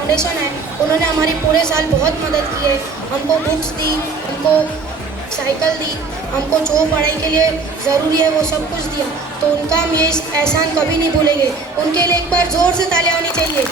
फाउंडेशन है, उन्होंने हमारी पूरे साल बहुत मदद की है। हमको बुक्स दी, हमको साइकिल दी, हमको जो पढ़ाई के लिए ज़रूरी है वो सब कुछ दिया। तो उनका हम ये एहसान कभी नहीं भूलेंगे। उनके लिए एक बार ज़ोर से तालियां होनी चाहिए।